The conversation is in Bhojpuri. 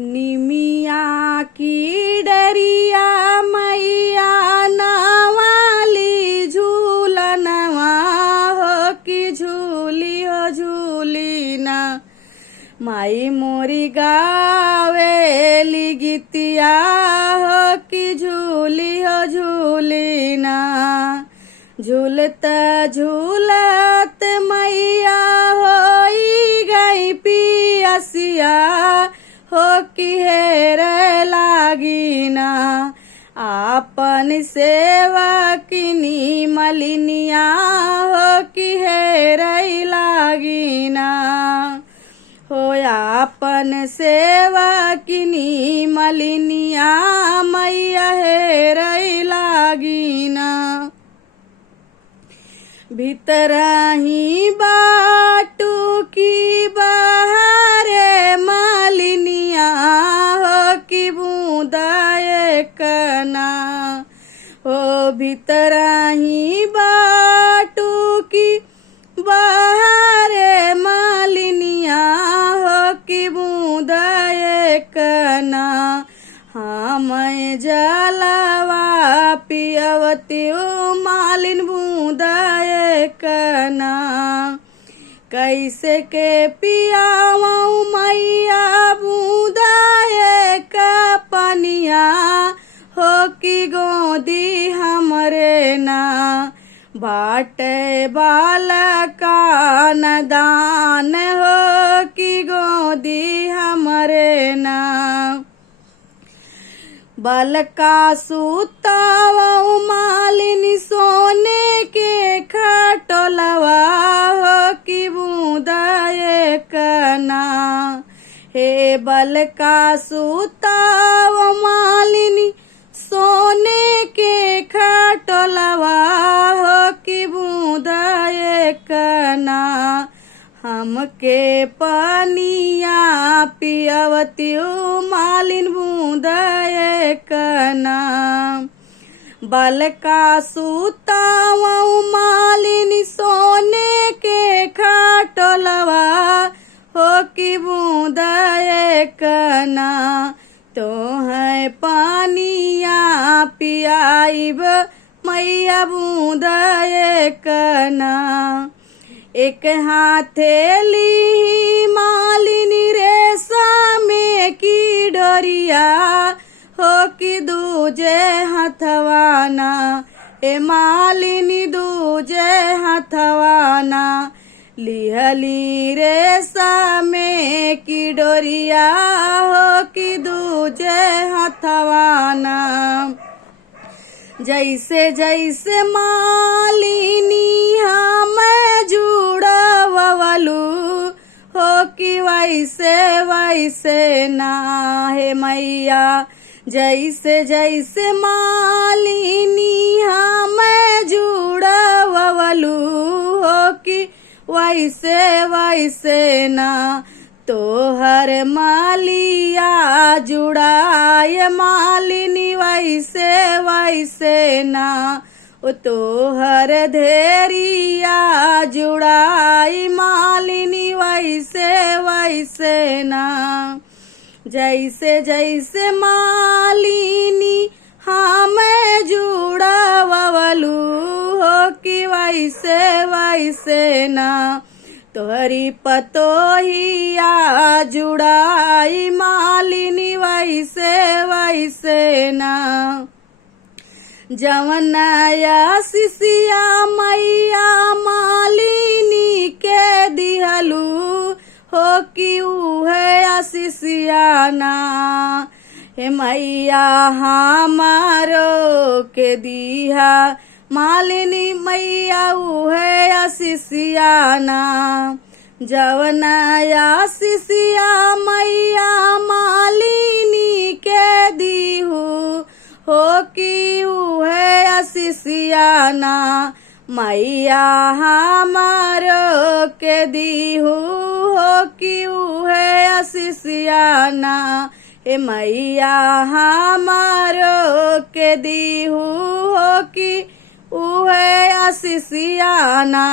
निमिया की डरिया मैया नवाली झूलनवा हो कि झूली हो झूली ना। माई मोरी गावेली गीतिया हो कि झूली हो झूली ना। झूलत झूलत मैया होई गई पियसिया हो कि हेर लागी ना। आपन सेवकिनी मलिनिया हो कि हेर लागी ना। हो आपन सेवकिनी मलिनिया मैया हेर लागी ना। भीतरही बाटू की बहारे मालिनिया हो कि बूंदा कना। हो भीतरही बाटू की बहारे मालिनिया हो कि बूंदा कना। हाँ मैं जलवा पियवती मालिन बूंदा कना। कैसे के पियावऊ मैया बूंदा का पनिया हो कि गोदी हमरे ना। बाटे बालका न दान हो कि गोदी हमरे ना। बलका सुतावऊ मालिनी सोने के खटोलवा हो कि बूंदा कना। हे बलका सुतावऊ मालिनी सोने के खटोलवा हो कि बूंदा कना। हमके पनिया पियवती मालिन बूंदा कना। बलका सुतावऊ मालिन सोने के खटोलवा हो कि बूंदा कना। तो है पनिया पियाइब मैया बूंदा कना। एक हाथेली मालिनी रेशम की डोरिया हो कि दूजे हथवाना। ए मालिनी दूजे हथवाना। लिहली रेशम की डोरिया हो कि दूजे हथवाना। जैसे जैसे मालिनी हम जुड़वलू हो कि वैसे वैसे ना। हे मैया जैसे जैसे मालिनी हम जुड़वलू हो कि वैसे वैसे ना। तोहर मालिया जुड़ाय मालिनी वैसे वैसे ना। ओ तोहर धेरिया जुड़ाई मालिनी वैसे वैसे ना। जैसे जैसे मालिनी हम जुड़वलू हो कि वैसे वैसे ना। तोहरी पतोहिया जुड़ाई मालिनी वैसे वैसे ना। जवनाया सिसिया मैया मालिनी के दिहलू हो कि उहे आसिसिया ना। हे मैया हमारो के दिहा मालिनी मैया उहे आसिसिया ना। जवनाया सिसिया मैया मालिनी के दीहू हो कि उहे आसिसिया ना। मैया हमारो के दीहू हो कि उहे आसिसिया ना। ए मैया हमारो के दीहू हो कि उहे आसिसिया ना।